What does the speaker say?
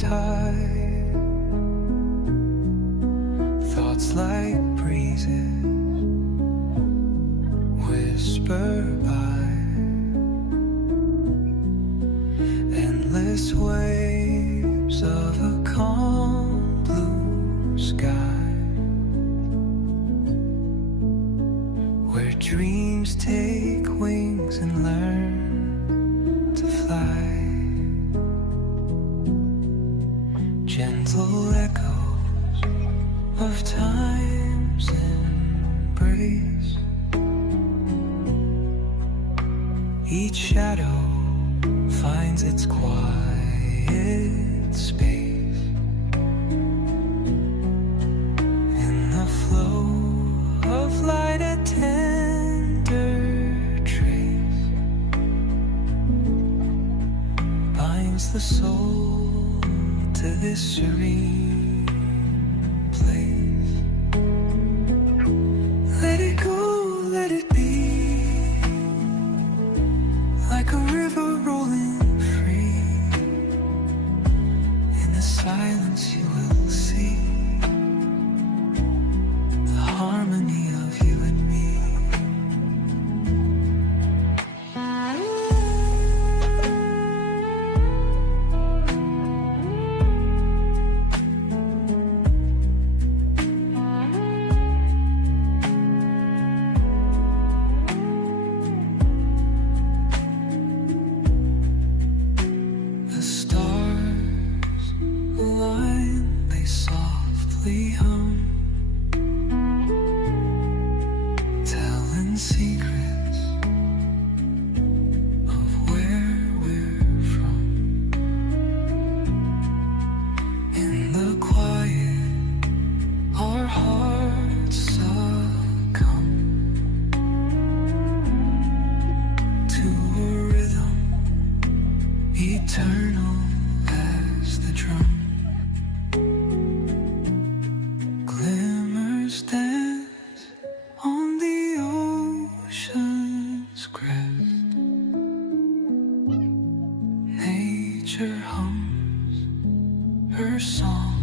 tide, thoughts like breezes whisper by, endless waves of a calm blue sky, where dreams take wings and learn to fly. Gentle echoes of time's embrace, each shadow finds its quiet space. In the flow of light, a tender trace binds the soul to this serene place. Let it go, let it be, like a river rolling free. In the silence you will see the harmony of you and me. The stars align, they softly hum, telling secrets of where we're from. In the quiet, our hearts succumb to a rhythm eternal as the drum. Glimmers dance on the ocean's crest. Nature hums her song